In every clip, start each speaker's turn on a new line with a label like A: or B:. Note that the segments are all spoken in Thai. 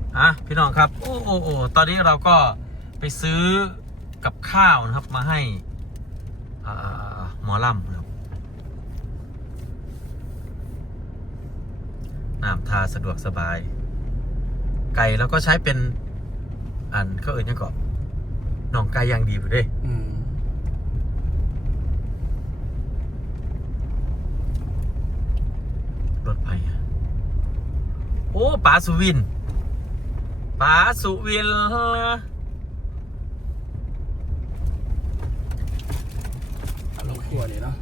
A: พี่น้องครับโอ้ตอนนี้เราก็ไปซื้อกับข้าวนะครับมาให้หมอลำนะครับน้ำทาสะดวกสบายไก่แล้วก็ใช้เป็นอันเขายังเกาะน่องไก่ย่างดีอยู่ด้วยรถไฟโอ้ป๋าสุวิน
B: ลงครัวนี่เนาะ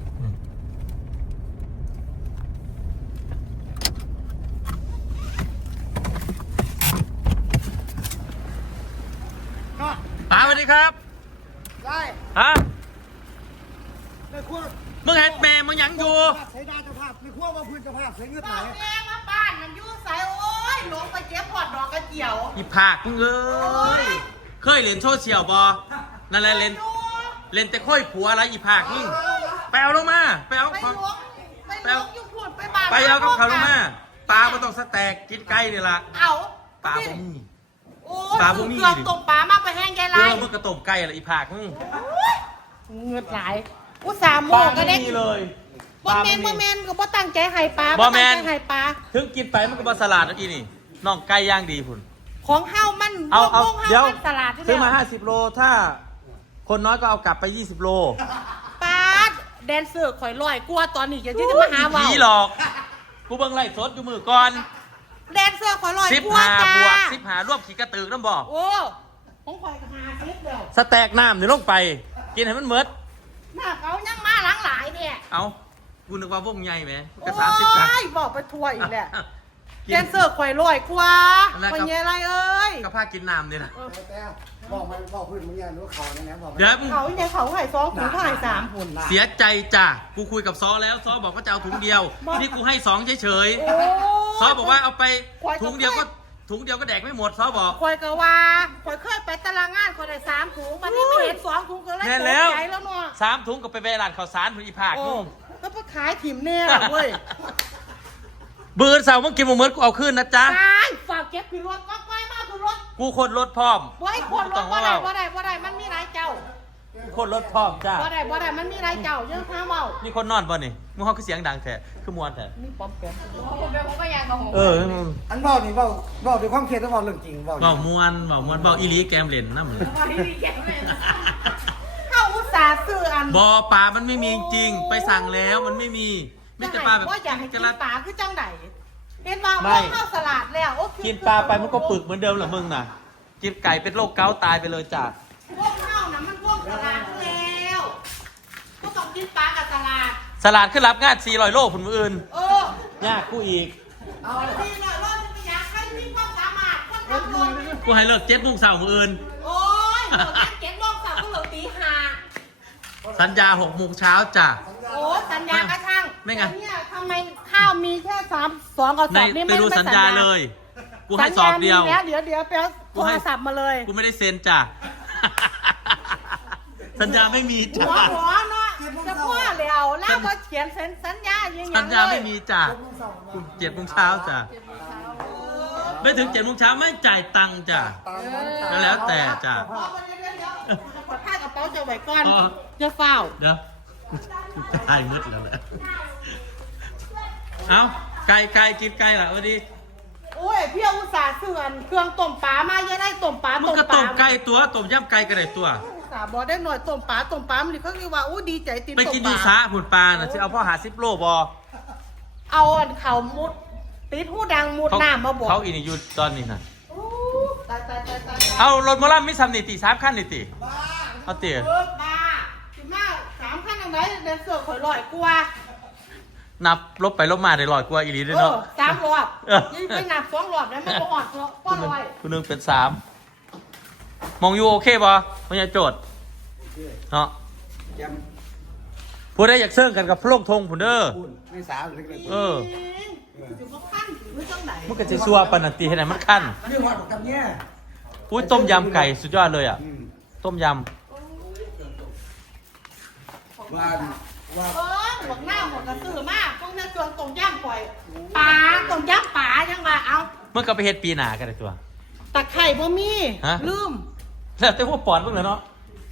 A: ป๋าสวัสดีครับ
C: ได้
A: ฮะ
C: ในครัว
A: มึงเห็นแม่มึงยังอยู่
C: ใช้ได้เจ้าภาพในครัวว่าพื้นเจ้าภาพใช้เงือกไหน
D: แม่มาบ้านมันอยู่ใส่โอ้ยลงไปเก็บพอดดอกกระเจียว
A: อีผากมึงเอ้ยเคยเล่นโซเชียลบอนั่นแหละเล่นแต่ค่อยผัวอะไรอีผากมึงไปเอาลงมาไปเอา
D: ไป
A: ของ
D: ลงไปลงอยู่พูดไปบ้าน
A: ไปเอากับเขาลงมาปลาไม่ต้องสแต็กกินไก่นี่ล่ะ
D: เอา
A: ปลาบ่มี
D: โอ้
A: ปลาบ่มี
D: เครื่องตกปลามาไปแห้งยายไร
A: มึงกระต้มไก่อะไรอีผากมึง
D: เงือดไหลอุตส่าห์โม
A: ปลาก
D: ก็
A: ไม่
D: ได้
A: มีเลย
D: บ่แมนก็บ่ตั้งใจให้ปลา
A: บ่แม่น
D: ตั้งใจให้ปลา
A: ถึงกินไปมันก็มาสลัดอีนี่น้องไก่ย่างดีพุ่น
D: ของเฮามัน
A: เอา
D: วงเฮา
A: เดี๋ยว
D: มันตลาดที่
A: ซื้อมา
D: แล้ว
A: 50 โลถ้า คนน้อยก็เอากลับไป20 โล
D: ปลาแดนเซอร์ข่อยลอยกลัวตอนนี้จะที่จะมาหาเว้า
A: ผีหลอกกูเบิ่งไล่สดอยู่มือก่อน
D: แดนเซอร์ข่อยลอย
A: สิบ
D: กลัว
A: หา
D: จ้า
A: บวก15รวบขี่กระตือกน้ำบอก
D: โอ้ของข่อยก็หาคลิปเดียว
A: สแต็กน้ำเดี๋ยวลงไป กินให้มันเมิด
D: หน้าเขายังมาหลังหลายเนี่ย
A: เอากูนึกว่าวงใหญ่ไหมก็
D: โอ้
A: 30ตัน
D: ยบอกไปทัวร์อีกแหละ
A: กิ
D: แดนเซอร์ข่อยลอยกว่า
A: นั่นแหละครับ
D: ข่อยเงี้ยอะไรเอ้ย
A: ก็พากินน้ำเนี่ยนะ
C: แต่บอกมันบอกพื้นมึงเนี่ยรู้เขาเนี่ยนะบอก
A: เดี๋ยวมึง
D: เขาเนี่ยเขาไข่ซองถุงไข่สามหุ่น
A: เสียใจจ้ะกูคุยกับซอแล้วซอบอกว่าจะเอาถุงเดียว
D: บอก
A: นี่กูให้2เฉย
D: โอ้
A: ๆซอบอกว่าเอาไป
D: ข่อยก็
A: ถุงเดียวก็แดกไม่หมดซอบอก
D: ข่อยก็ว่าข่อยเคยไปตารางงานข่อยได้3 ถุงวันนี้ไม่เห็น2 ถุงก็เลย
A: แน่
D: ตก
A: แล้ว
D: ใจแล้วเนาะ
A: 3 ถุงก็ไปเวลานข้าวสารพุ่นอีผาก
D: โอ้
A: นู่น
D: ก็ไปขายถิ่มเนี่ยเว้ย
A: บืนเสาร์มึงกินหมูเมิร์ดกูเอาขึ้นนะจ๊ะ
D: ตายฝากเก็บขึ้นรถก็ไปมาขึ้นรถ
A: กูคนรถพร้อม
D: บ่ให้คนรถบ่ได้บ่ได้มันมีหลายเจ้า
A: คนรถพร้อมจ้า
D: บ่ได้มันมีหลายเจ้าเยอะข้าเมา
A: มีคนนอนบ่นี่มึงห้องคือเสียงดังแท้คือมวนแท้
D: มีปอมแปม
C: อันบอกนี่บอกด้วยความเครียดต้องบอกเรื่องจริงบอก
A: เบามวนเบาอีหลีแกมเล่นนะมึง
D: เข้าอุตส่าห์ซื้ออัน
A: บ่อปลามันไม่มีจริงไปสั่งแล้วมันไม่มีมีแต่ปลาแบบ
D: ว่าอยากให้กิ
A: กะ
D: น
A: ละ
D: ปลาคือจังไดเห็นว่า
A: ไม่
D: พวกข้าวสลัดแล้วโอ้คือ
A: กินปลาไปมันก็ปึกเหมือนเดิมเหรอมึงน่ะ กินไก่เป็นโรคเกาต์ตายไปเลยจ้ะ
D: พวกข้าวน่ะมันพวกสลัดแล้วก็ต้องกินปลากับสลัด
A: สลัดขึ้นรับงาน400 โลผุนมืออื่น ยากกูอีก
D: เอาที่น่ะรอดจะอยากให้มีความสามารถคนขับรถ
A: กูให้เลิก7 โมงเช้ามืออื่น
D: โอ้ยเหลือแค่7 โมง3ก็เหลือตี 5
A: สัญญา6 โมงเช้าจ้ะ
D: โอ้สัญญากระช่าง
A: ไม่งั้น
D: แต่เนี่ยทำไมข้าวมีแค่2 กระส
A: ใน
D: อบนี่
A: ไป
D: ไม่
A: ดู
D: ไม่
A: สัญญาเลย กูให้สอบเดียว
D: สัญญามีแล้วเดี๋ยวไปเอาโทรศัพท์มาเลย
A: กูไม่ได้เซ็นจ้ะ สัญญาไม่มี
D: หั
A: จ้ะ
D: วเนาะจะพ่อแล้วแล้วก็เขียนเซ็นสัญญาอย่าง
A: สัญญา
D: เลย
A: ไม่มีจ้ะกู7 โมงเช้าจ้ะ ไม่ถึง7 โมงเช้าไม่จ่ายตังค์จ้ะ ก็แล้วแต่จ้ะ
D: เดี๋ยวขอผ้ากระเป๋าจะไว้ก่อน
A: อ๋อ
D: จะเฝ้า
A: เดี๋ยวกูจะตายมืดแล้วแหละเอ้าไก่กินไก่เหรอวันนี้
D: โอ้ยพี่อุตส่าห์เสื่อนเครื่องต้มปลามาจะได้ต้มปลา
A: มึงก็ต้มไก่ตัวต้มยำไก่ก็ได้ตัว
D: อุตส่าห์บอกได้หน่อยต้มปลามันนี่เขาเรียกว่าอู้ดีใจติด
A: ไป
D: ต้ม
A: กิน
D: ป
A: ยู
D: ลา
A: ซาหุ่นปลาน่ะจะเอาพ่อหา10 โลบอ
D: เอาอันเขามุดติดหูดังมุดน้ำมาบอก
A: เขาอินอยู่ตอนนี้น่ะ
D: อู้ตาย
A: เอารถมอลล์ไม่ซ้ำนี่ตี3 ขั้นนี่ตีเอาตี
D: บ้าสิมา3 ขั้นยังไงเดินเสือกข่อยลอยกลัว
A: นับลบไปลบมาได้100 กว่าอีหลีด้วยเนาะ
D: 3 รอบ
A: เออ
D: ยิ่งไปนับ2 รอบแล้วมันก็อ่อนก็ลอย
A: คุณนึงเป็น3มองอยู่โอเคบ่ไม่ใช่โจทย์เนาะผู้ใดอยากเซิร์งกันกับพลงทงผุนเด้อ
C: ไม่สาวเลย
A: เออ
D: อยู่ก็ขั้นหรือจังไหน
A: มันก็จะซัวปานนันตีให้ไหนมันขั้น
C: นี่หอดกับเนี่ย
A: อุ้ยต้มยำไก่สุดยอดเลยอ่ะ ต้มย
C: ว่า
D: หมวกหน้าหมวกกระสือมากพวกนี้ชวนตรงย่ำปล่อยปลาตรงย่ำปลายังมาเอา
A: ำเมื่อก็ไปเฮ็ดปีหนากันเลยตัว
D: ตะไคร่บ่มี
A: ฮะ
D: ลืม
A: แล้วแต่พวกปอนเพิ่งเลยเนาะ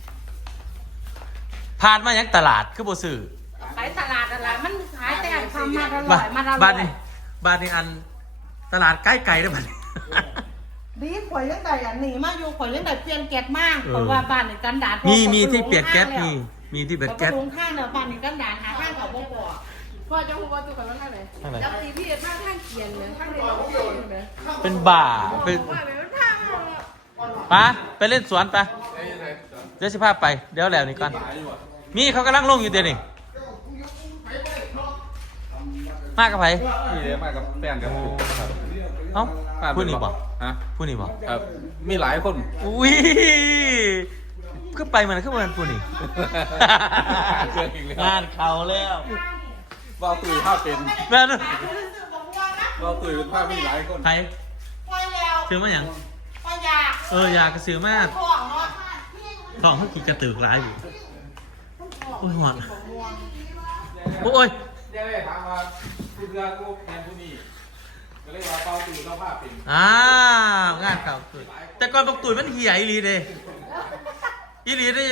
A: ผ่านมายังตลาดคือบ่ซื้อ
D: ไปตลาดอะไรมันขายแต่ทำมาอร่
A: บ้า
D: อยมันอร่
A: บ้า
D: อน ย
A: นี่บ้านนี่อันตลาดใกล้ไกลด้วยบ้าน
D: ดีข่อยยังได้หนีมาอยู่ข่อยยังได้เปลี่ยนแก๊สมาก
A: เออ
D: เพราะว่าบ้านในกันดาร
A: มีที่เปลี่ยนแก๊สมีที่เปลี่ยนแก๊ส
D: ลงข้างเนี่ยบ้านในกันดารหาข้างเขาบ่พอ
E: พ่อจะหัวตัวกันว่าไงเลย
A: ทางไหน
E: จับตีพี่ท่าท่านเขียนเลยท่านเรียนเราเขียนเลย
A: เป็นบ่าเป็น
E: ว่าเป็นท่า
A: ไปเล่นสวนไปเดี๋ยวสิพาไปเดี๋ยวแล้วนี่ก่อนมีเขากำลังลงอยู่เดี๋ยวนี้มากกับไผ
F: นี่เลยมากับแฟนกับผมครับ
A: เอ้าพูดนี่บอก
F: ฮะ
A: พูดนี่บอก
F: ครับมีหลายคน
A: อุ้ยคือไปมันคือมันพูดนี่
F: เจออีกแล้ว
A: งานเขาแล้ว
F: ว่าตุยภาพเป็น
A: แม่น
F: ว่าตุยเป็นภาพมีหลายคน
A: ไผ
D: พอแล้ว
A: ซื้อมาอย่าง
D: พอยาก
A: อยากกระซื้อมาก
D: ของเนาะ
A: ท้องเขากินกระตือกร้ายอยู่โอ้ยหอนโอ้ย
F: เดี๋ยวเลยถามว่าผู้เรือกูแทนผู้นี้ก็เลยว่าเป้าตุยเราภาพเป็น
A: งานเก่าตุยแต่ก่อนบอกตุยมันเหี้ยอีหลีเด้อีหลีได้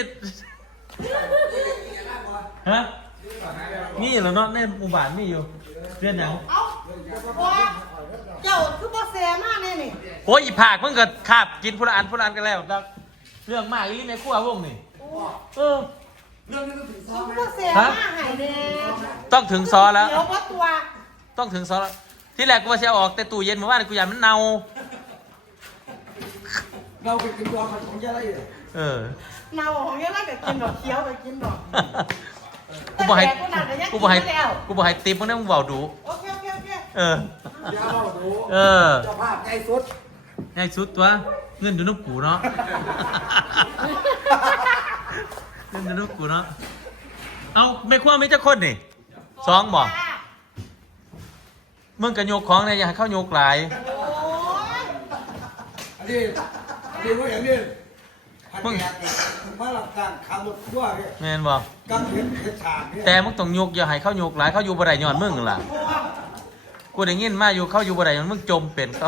A: ฮะนี่เหรอเนาะในหมู่บ้านมีอยู่เรื่องหยัง
D: เอ้าพอเจ้าคือบ่แซ่มากแน่นี่
A: โอ้ยอีผากมึงก็คาบกินพุละอันกันแล้วดักเรื่องมากอีหลีในครัววงนี่เออ
D: คือบ่แซ่มากให้เด้
A: ต้องถึงซอแล้ว
D: เดี๋ยวบ่ตัว
A: ต้องถึงซอแล้วที่แรกกูว่าจะเอาออกแต่ตู้เย็นเมื่อวานกูอยากมันเน่า
C: เราไปกินตัวของยาอะไรเลย
A: เออ
D: เนาของยังไงก็กินดอกเขียวก็กินดอก
A: กูบอกให้
D: แต่กูน่าจะยัง
A: กูบอกให้
D: กินไม่แล้ว
A: กูบอกให้ติ๊บมึงได้มึงเบาดู
D: โอเคโอเคโอเค
A: เออ
C: ยาเราดู
A: เออ
C: เจ้าภาพใกล้สุด
A: ง่ายสุดตัวเงินอยู่นกกูเนาะ เงินอยู่นกกูเนาะ เอาไม่ควรไม่จะคนนี่สองบอกมึงกับโยกของเนี่ยอย่าให้เข้าโยกหลาย
D: โอ้ย
C: อันนี้ว่าอย่างนี้พันแกมาหลักการคำหมดทั่วเลย
A: แม่นบอก
C: กังเห็นฉากเนี่ย
A: แต่มึงต้องโยกอย่าให้เข้าโยกหลายเข้าอยู่บ่ได้ย้อนมึงล่ะ กูได้ยินมาอยู่เข้าอยู่บ่ได้ย้อนมึงจมเป็นเขา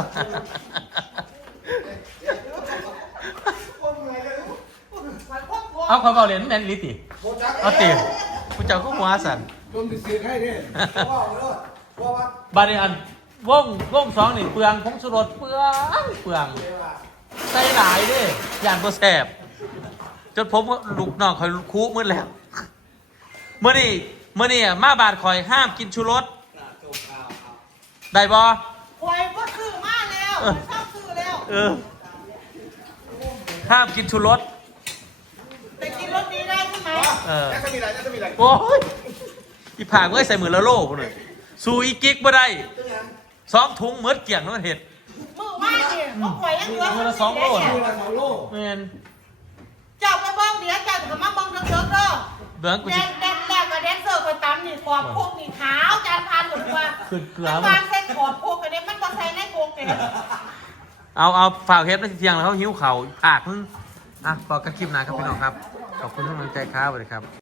A: เอาความเบาเหรียญแม่นลิติเอาติกูเจ้าก็หัวสั่น
C: รวมถึงเสียงให้เนี่ยว่าเลยว่าว่า
A: บาดนี้อันวงสองนี่เปลืองผงชูรสเปลืองใส่หลายเด้อย่างตัวแสบจนผมลูกน้องคอยคูมืดแล้วเมื่อนี่มาบาดคอยห้ามกินชูรสได้บ่
D: คอยก็ซื้อมาแล้วชอบซื้อแล้ว
A: ห้ามกินชูรส
D: แต่กินรสดีได้ใช่ไหม
C: จะมีอะไรจะมีอะไร
A: โอ้ยอีผากเอ้ยใส่มือละโล่พุ่นเลยสู้อีกิกบ่ได้2 ถุงเหมือนเกี่ยงนั่นเห็ด
D: มือว่าเนี่ยเขาคอยยังเหลือ
A: มือละสองโล
C: มีอะไรสองโล
A: แม่น
D: เจ้าไปเบิ้งเดี๋ยวเจ้าจะมาเบิ้งเถอะเด้อ
A: เบื้องกู
D: แด
A: สิ
D: นแรกกับแดนเซอร์ไปตำนี่ขอบพวกนี่ขาวจานพานหรือว่า
A: ขึ้นเกลือ
D: มันวางเส้นขอบพวกกันเนี่ยมันก็ใส่ในพวกเนี่ย
A: เอาฝากเฮ็ดไว้เที่ยงแล้วเขาหิวเข่าวผากมึงอ่ะพอกันคลิปหน้าครับพี่น้องครับขอบคุณทุกกำลังใจครับสวัสดีครับ